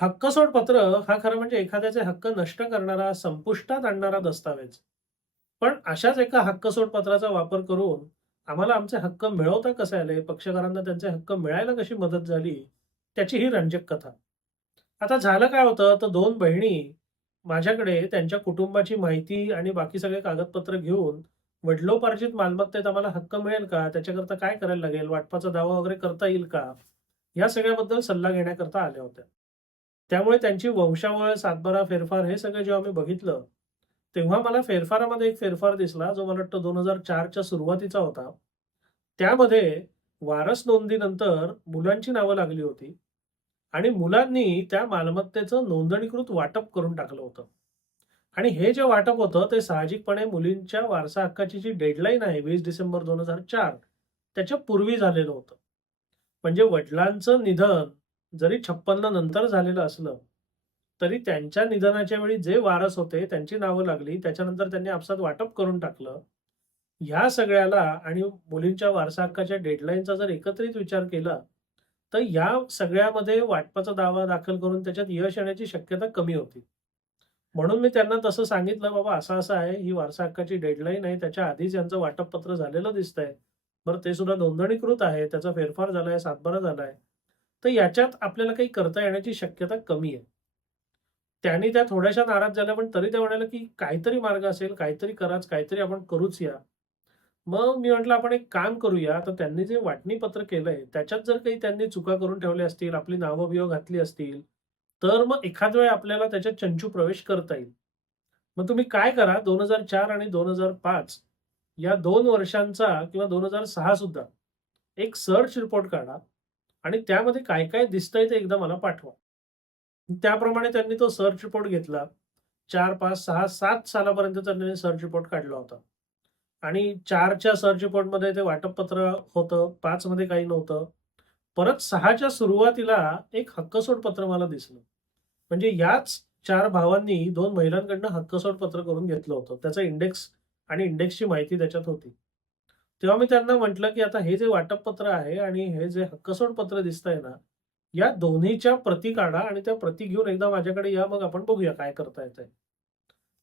हक्कसोड पत्र हा खरं म्हणजे एखाद्याचे हक्क नष्ट करणारा, संपुष्टात आणणारा दस्तावेज. पण अशाच एका हक्कसोड पत्राचा वापर करून आम्हाला आमचे हक्क मिळवता कसे आले, पक्षकारांना त्यांचे हक्क मिळायला कशी मदत झाली, त्याची ही रंजक कथा. आता झालं काय होतं, तर 2 बहिणी माझ्याकडे त्यांच्या कुटुंबाची माहिती आणि बाकी सगळे कागदपत्र घेऊन, वडिलोपार्जित मालमत्तेत आम्हाला हक्क मिळेल का? त्याच्याकरता काय करायला लागेल? वाटपाचा दावा वगैरे करता येईल का? या सगळ्याबद्दल सल्ला घेण्याकरता आल्या होत्या. त्यामुळे त्यांची वंशावळ, सातबारा, फेरफार हे सगळं जेव्हा मी बघितलं, तेव्हा मला फेरफारामध्ये एक फेरफार दिसला, जो मला वाटतं 2004च्या सुरुवातीचा होता. त्यामध्ये वारस नोंदीनंतर मुलांची नावं लागली होती आणि मुलांनी त्या मालमत्तेचं नोंदणीकृत वाटप करून टाकलं होतं. आणि हे जे वाटप होतं, ते साहजिकपणे मुलींच्या वारसा हक्काची जी डेडलाईन आहे 20 डिसेंबर 2004 त्याच्या पूर्वी झालेलं होतं. म्हणजे वडिलांचं निधन जरी 56 नंतर झालेलं असलं, तरी त्यांच्या निधनाच्या वेळी जे वारस होते त्यांची नावं लागली. त्याच्यानंतर त्यांनी आपसात वाटप करून टाकलं. ह्या सगळ्याला आणि मुलींच्या वारसा हक्काच्या डेडलाईनचा जर एकत्रित विचार केला, तर या सगळ्यामध्ये वाटपाचा दावा दाखल करून त्याच्यात यश येण्याची शक्यता कमी होती. म्हणून मी त्यांना तसं सांगितलं, "बाबा असं-असं आहे, ही वारसा हक्काची डेडलाईन आहे. त्याच्या आधीच यांचं वाटप पत्र झालेलं दिसतंय. बरं ते सुद्धा नोंदणीकृत आहे. त्याचा फेरफार झालाय, सातबारा झालाय. तर याच्यात आपल्याला काही करता येण्याची शक्यता कमी आहे." त्यांनी त्या थोड्याशा नाराज झाल्या, पण तरी त्या म्हणाल्या, की "काहीतरी मार्ग असेल, काहीतरी कराच, काहीतरी आपण करूच या." मग मी म्हटलं, "आपण एक काम करूया." तर त्यांनी जे वाटणी पत्र केलंय, त्याच्यात जर काही त्यांनी चुका करून ठेवल्या असतील, आपली नावं-बिवं घातली असतील, तर मग एखाद वेळ आपल्याला त्याच्यात चंचू प्रवेश करता येईल. मग तुम्ही काय करा 2004 आणि 2005 या 2 वर्षांचा किंवा 2006 सुद्धा एक सर्च रिपोर्ट काढा आणि त्यामध्ये काय-काय दिसतंय ते एकदा मला पाठवा. त्याप्रमाणे त्यांनी तो सर्च रिपोर्ट घेतला. 4, 5, 6, 7 सालापर्यंतचा त्यांनी सर्च रिपोर्ट काढला होता. आणि 4च्या सर्च रिपोर्टमध्ये ते वाटपपत्र होतं, 5 मध्ये काही नव्हतं. परत 6च्या सुरुवातीला एक हक्कसोड पत्र मला दिसलं. म्हणजे याच 4 भावांनी 2 महिलांकडनं हक्कसोड पत्र करून घेतलं होतं. त्याचा इंडेक्स आणि इंडेक्सची माहिती त्याच्यात होती. तेव्हा मी त्यांना म्हटलं, की आता हे जे वाटप पत्र आहे आणि हे जे हक्कसोड पत्र दिसतंय ना, या दोन्हीच्या प्रती काढा आणि त्या प्रती घेऊन एकदा माझ्याकडे या, मग आपण बघूया काय करता येतंय.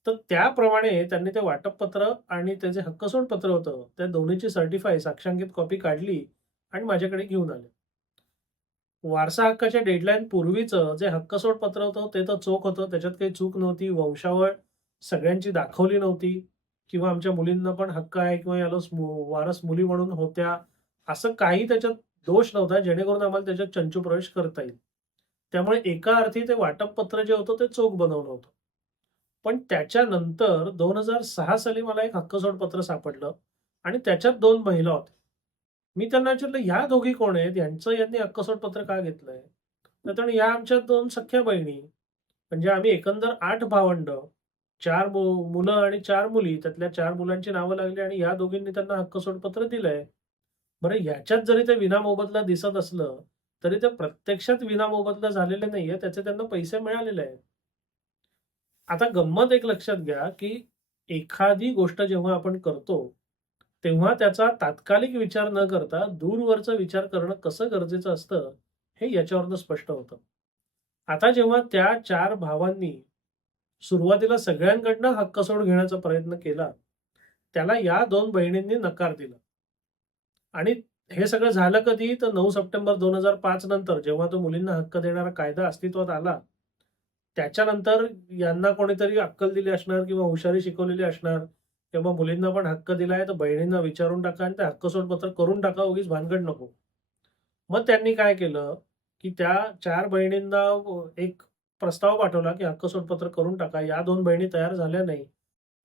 तर त्याप्रमाणे त्यांनी ते वाटप पत्र आणि ते जे हक्कसोड पत्र होतं, त्या दोन्हीची सर्टिफाय साक्षांकित कॉपी काढली आणि माझ्याकडे घेऊन आले. वारसा हक्काच्या डेडलाईन पूर्वीचं जे हक्कसोड पत्र होतं, ते तर चोख होतं. त्याच्यात काही चूक नव्हती. वंशावळ सगळ्यांची दाखवली नव्हती किंवा आमच्या मुलींना पण हक्क आहे किंवा याला वारस मुली म्हणून होत्या, असं काही त्याच्यात दोष नव्हता, जेणेकरून आम्हाला त्याच्यात चंचू प्रवेश करता येईल. त्यामुळे एका अर्थी ते वाटप पत्र जे होतं, ते चोख बनवलं होतं. पण त्याच्यानंतर 2006 साली मला एक हक्कसोड पत्र सापडलं आणि त्याच्यात 2 महिला होत्या. मी त्यांना विचारलं, "ह्या दोघी कोण आहेत? यांचं यांनी हक्कसोड पत्र का घेतलंय?" तर ते म्हणे, "ह्या आमच्या 2 सख्ख्या बहिणी." म्हणजे आम्ही एकंदर 8 भावंड, 4 मुलं आणि 4 मुली. त्यातल्या 4 मुलांची नावं लागली आणि या दोघींनी त्यांना हक्कसोड पत्र दिलंय. बरं ह्याच्यात जरी ते विनामोबदला दिसत असलं, तरी ते प्रत्यक्षात विनामोबदला झालेलं नाहीये. त्याचे त्यांना पैसे मिळालेले आहेत. आता गंमत एक लक्षात घ्या, की एखादी गोष्ट जेव्हा आपण करतो, तेव्हा त्याचा तात्कालिक विचार न करता दूरवरचा विचार करणं कसं गरजेचं असतं, हे याच्यावरनं स्पष्ट होतं. आता जेव्हा त्या 4 भावांनी सुरुवातीला सगळ्यांकडनं हक्कसोड घेण्याचा प्रयत्न केला, त्याला या 2 बहिणींनी नकार दिला. आणि हे सगळं झालं कधी? तर 9 सप्टेंबर 2005 नंतर जेव्हा तो मुलींना हक्क देणारा कायदा अस्तित्वात आला, त्याच्यानंतर यांना कोणीतरी अक्कल दिली असणार किंवा हुशारी शिकवलेली असणार किंवा मुलींना पण हक्क दिलाय, तर बहिणींना विचारून टाका आणि ते हक्कसोड पत्र करून टाका, उगीच भानगड नको. मग त्यांनी काय केलं, की त्या 4 बहिणींना एक प्रस्ताव पाठवला, की हक्कसोड पत्र करून टाका. या 2 बहिणी तयार झाल्या नाही.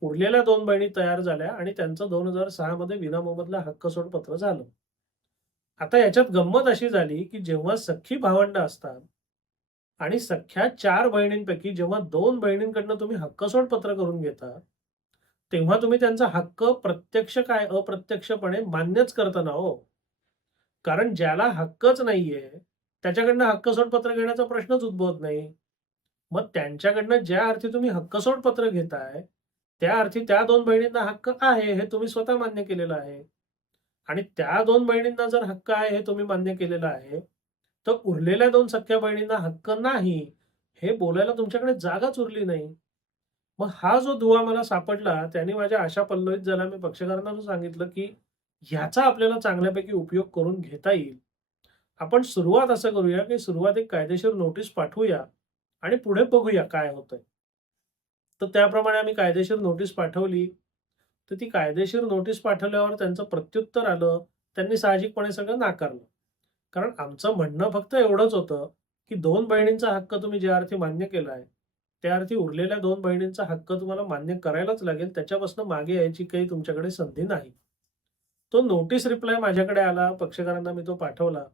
उरलेल्या 2 बहिणी तयार झाल्या आणि त्यांचं 2006 मध्ये विनामोबदला हक्कसोड पत्र झालं. आता याच्यात गंमत अशी झाली, की जेव्हा सख्खी भावंड असतात आणि सख्ख्या 4 बहिणींपैकी जेव्हा 2 बहिणींकडनं तुम्ही हक्कसोड पत्र करून घेता, तेव्हा तुम्ही त्यांचा हक्क प्रत्यक्ष काय अप्रत्यक्षपणे मान्यच करता ना हो. कारण ज्याला हक्कच नाहीये, त्याच्याकडनं हक्कसोड पत्र घेण्याचा प्रश्नच उद्भवत नाही. मग त्यांच्याकडनं ज्या अर्थी तुम्ही हक्कसोड पत्र घेताय, त्या अर्थी त्या 2 बहिणींना हक्क आहे, हे तुम्ही स्वतः मान्य केलेलं आहे. आणि त्या 2 बहिणींना जर हक्क आहे, हे तुम्ही मान्य केलेलं आहे, तर उरलेल्या 2 सख्ख्या बहिणींना हक्क नाही. हे बोलायला तुमच्याकडे जागाच उरली नाही. मग हा जो दुवा मला सापडला, त्याने माझ्या आशा पल्लवित झाल्या. मी पक्षकारांना सांगितलं, की ह्याचा आपल्याला चांगल्यापैकी उपयोग करून घेता येईल. आपण सुरुवात असं करूया, की सुरुवात एक कायदेशीर नोटीस पाठवूया आणि पुढे बघूया काय होतंय. तर त्याप्रमाणे आम्ही कायदेशीर नोटीस पाठवली. तर ती कायदेशीर नोटीस पाठवल्यावर त्यांचं प्रत्युत्तर आलं. त्यांनी साहजिकपणे सगळं नाकारलं. कारण आमचं म्हणणं फक्त एवढंच होतं, की 2 बहिणींचा हक्क तुम्ही ज्या अर्थी मान्य केला आहे, त्या अर्थी उरलेल्या 2 बहिणींचा हक्क तुम्हाला मान्य करायलाच लागेल. त्याच्यापासून मागे यायची काही तुमच्याकडे संधी नाही. तो नोटीस रिप्लाय माझ्याकडे आला. पक्षकारांना मी तो पाठवला.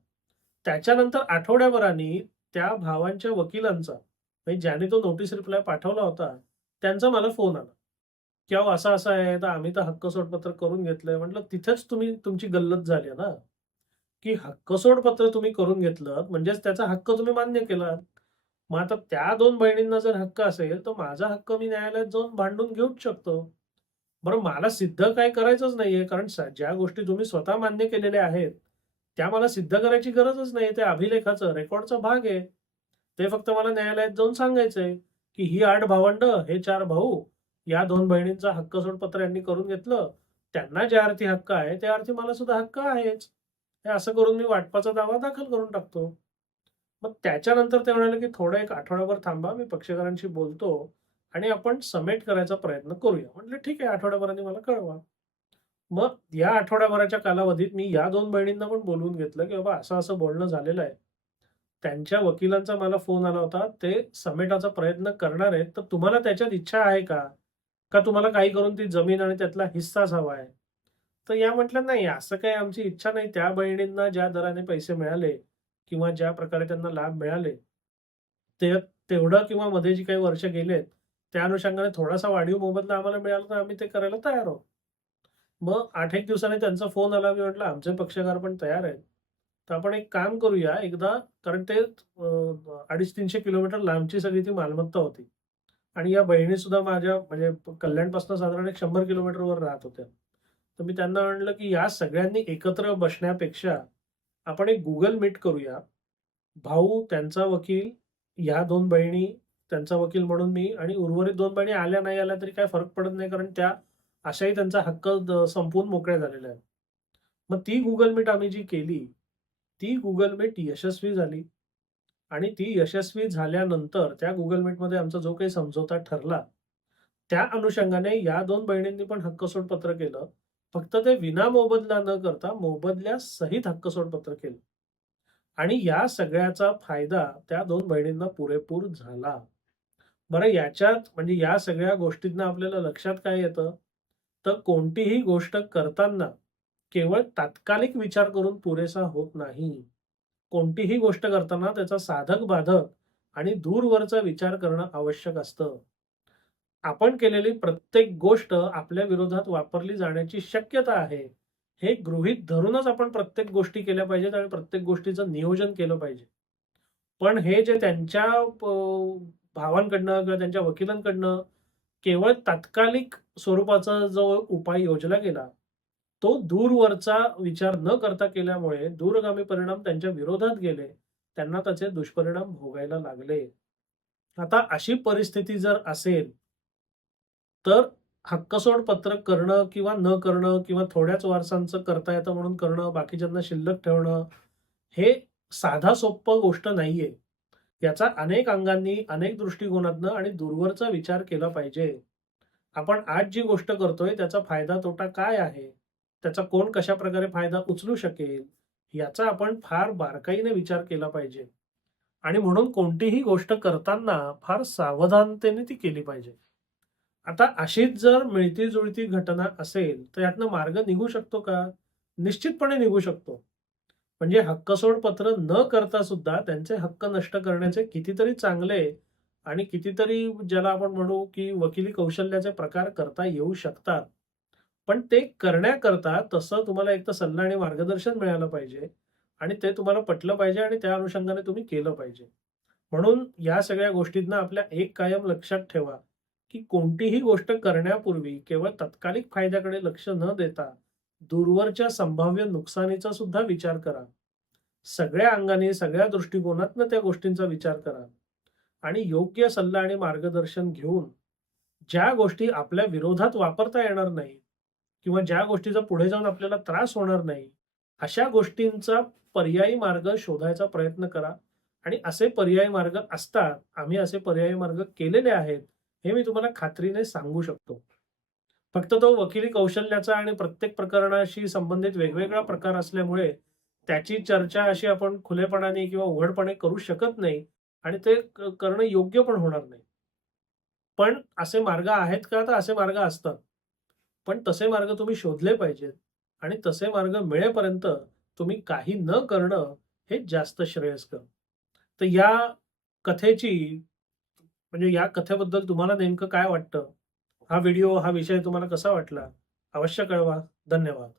त्याच्यानंतर आठवड्याभराने त्या भावांच्या वकिलांचा, म्हणजे ज्याने तो नोटीस रिप्लाय पाठवला होता, त्यांचा मला फोन आला, की "अहो असं-असं आहे, तर आम्ही तर हक्क सोडपत्र करून घेतलंय." म्हटलं, "तिथेच तुम्ही तुमची गल्लत झाली आहे ना, की हक्क सोडपत्र तुम्ही करून घेतलत म्हणजेच त्याचा हक्क तुम्ही मान्य केलात. मग आता त्या 2 बहिणींना जर हक्क असेल, तर माझा हक्क मी न्यायालयात जाऊन भांडून घेऊच शकतो." बरं मला सिद्ध काही करायचंच नाहीये, कारण ज्या गोष्टी तुम्ही स्वतः मान्य केलेल्या आहेत, त्या मला सिद्ध करायची गरजच नाही. ते अभिलेखाचं रेकॉर्डचा भाग आहे. ते फक्त मला न्यायालयात जाऊन सांगायचंय, की ही 8 भावंडं, हे 4 भाऊ, या 2 बहिणींचा हक्क सोडपत्र यांनी करून घेतलं. त्यांना ज्या अर्थी हक्क आहे, त्या अर्थी मला सुद्धा हक्क आहेच. हे असं करून मी वाटपाचा दावा दाखल करून टाकतो. मग त्याच्यानंतर ते म्हणाले, की "थोडं एक आठवडाभर थांबा, मी पक्षकारांशी बोलतो आणि आपण समेट करायचा प्रयत्न करूया." म्हटलं, "ठीक आहे, आठवड्याभराने मला कळवा." मग या आठवड्याभराच्या कालावधीत मी या 2 बहिणींना पण बोलवून घेतलं, की "बाबा असं-असं बोलणं झालेलं आहे." त्यांच्या वकिलांचा मला फोन आला होता. ते समेटाचा प्रयत्न करणार आहेत. तर तुम्हाला त्याच्यात इच्छा आहे का? का तुम्हाला काही करून ती जमीन आणि त्यातला हिस्साच हवा आहे? तर या म्हटल्या, "नाही, असं काही आमची इच्छा नाही. त्या बहिणींना ज्या दराने पैसे मिळाले किंवा ज्या प्रकारे त्यांना लाभ मिळाले, ते तेवढं किंवा मध्ये जी काही वर्ष गेलेत, त्या अनुषंगाने थोडासा वाढीव मोबदला आम्हाला मिळाला, तर आम्ही ते करायला तयार आहोत." मग 8-1 दिवसांनी त्यांचा फोन आला. मी म्हटलं, "आमचे पक्षकार पण तयार आहेत. तर आपण एक काम करूया एकदा." कारण ते 250-300 किलोमीटर लांबची सगळी ती मालमत्ता होती. आणि या बहिणीसुद्धा माझ्या म्हणजे कल्याणपासून साधारण एक 100 किलोमीटरवर राहत होत्या. तर मी त्यांना म्हटलं, की या सगळ्यांनी एकत्र बसण्यापेक्षा आपण एक Google मीट करूया. भाऊ, त्यांचा वकील, ह्या 2 बहिणी, त्यांचा वकील म्हणून मी आणि उर्वरित 2 बहिणी आल्या नाही आल्या तरी काही फरक पडत नाही, कारण त्या अशाही त्यांचा हक्क संपवून मोकळ्या झालेल्या आहेत. मग ती Google मीट आम्ही जी केली, ती Google मीट यशस्वी झाली आणि ती यशस्वी झाल्यानंतर त्या Google मीटमध्ये आमचा जो काही समझोता ठरला, त्या अनुषंगाने या 2 बहिणींनी पण हक्कसोड पत्र केलं. फक्त ते विना मोबदला न करता मोबदल्यासहित हक्कसोड पत्र केलं. आणि या सगळ्याचा फायदा त्या 2 बहिणींना पुरेपूर झाला. बरं याच्यात म्हणजे या सगळ्या गोष्टींना आपल्याला लक्षात काय येतं, तर कोणतीही गोष्ट करताना केवळ तात्कालिक विचार करून पुरेसा होत नाही. कोणतीही गोष्ट करताना त्याचा साधक-बाधक आणि दूरवरचा विचार करणं आवश्यक असतं. आपण केलेली प्रत्येक गोष्ट आपल्या विरोधात वापरली जाण्याची शक्यता आहे. हे गृहीत धरूनच आपण प्रत्येक गोष्टी केल्या पाहिजेत आणि प्रत्येक गोष्टीचं नियोजन केलं पाहिजे. पण हे जे त्यांच्या भावांकडनं किंवा त्यांच्या वकिलांकडनं केवळ तात्कालिक स्वरूपाचा जो उपाय योजला गेला, तो दूरवरचा विचार न करता केल्यामुळे दूरगामी परिणाम त्यांच्या विरोधात गेले. त्यांना त्याचे दुष्परिणाम भोगायला लागले. आता अशी परिस्थिती जर असेल, तर हक्कसोड पत्र करणं किंवा न करणं किंवा थोड्याच वारसांचं करता येतं म्हणून करणं, बाकीच्यांना शिल्लक ठेवणं, हे साधा सोप्पं गोष्ट नाहीये. याचा अनेक अंगांनी, अनेक दृष्टिकोनातनं आणि दूरवरचा विचार केला पाहिजे. आपण आज जी गोष्ट करतोय त्याचा फायदा तोटा काय आहे? त्याचा कोण कशाप्रकारे फायदा उचलू शकेल? याचा आपण फार बारकाईने विचार केला पाहिजे. आणि म्हणून कोणतीही गोष्ट करताना फार सावधानतेने ती केली पाहिजे. आता अशीच जर मिळती-जुळती घटना असेल, तर यातनं मार्ग निघू शकतो का? निश्चितपणे निघू शकतो. म्हणजे हक्कसोड पत्र न करता सुद्धा त्यांचे हक्क नष्ट करण्याचे कितीतरी चांगले आणि कितीतरी ज्याला आपण म्हणू, की वकिली कौशल्याचे प्रकार करता येऊ शकतात. पण ते करण्याकरता तसं तुम्हाला एक तर सल्ला आणि मार्गदर्शन मिळालं पाहिजे आणि ते तुम्हाला पटलं पाहिजे आणि त्या अनुषंगाने तुम्ही केलं पाहिजे. म्हणून या सगळ्या गोष्टींना आपल्या एक कायम लक्षात ठेवा, की कोणतीही गोष्ट करण्यापूर्वी केवळ तात्कालिक फायद्याकडे लक्ष न देता दूरवरच्या संभाव्य नुकसानीचा सुद्धा विचार करा. सगळ्या अंगाने, सगळ्या दृष्टिकोनातनं त्या गोष्टींचा विचार करा. आणि योग्य सल्ला आणि मार्गदर्शन घेऊन ज्या गोष्टी आपल्या विरोधात वापरता येणार नाही किंवा ज्या गोष्टीचा पुढे जाऊन आपल्याला त्रास होणार नाही, अशा गोष्टींचा पर्यायी मार्ग शोधायचा प्रयत्न करा आणि असे पर्यायी मार्ग असतात. आम्ही असे पर्यायी मार्ग केलेले आहेत, हे मी तुम्हाला खात्रीने सांगू शकतो. फक्त तो वकिली कौशल्याचा आणि प्रत्येक प्रकरणाशी संबंधित वेगवेगळा प्रकार असल्यामुळे त्याची चर्चा अशी आपण खुलेपणाने किंवा उघडपणे करू शकत नाही आणि ते करणं योग्य पण होणार नाही. पण असे मार्ग आहेत का? तर असे मार्ग असतात. पण तसे मार्ग तुम्ही शोधले पाहिजेत आणि तसे मार्ग मिळेपर्यंत तुम्ही काही न करणं हे जास्त श्रेयस्कर. तर या कथेची म्हणजे या कथेबद्दल तुम्हाला नेमकं काय वाटतं? हा व्हिडिओ, हा विषय तुम्हाला कसा वाटला? अवश्य कळवा. धन्यवाद.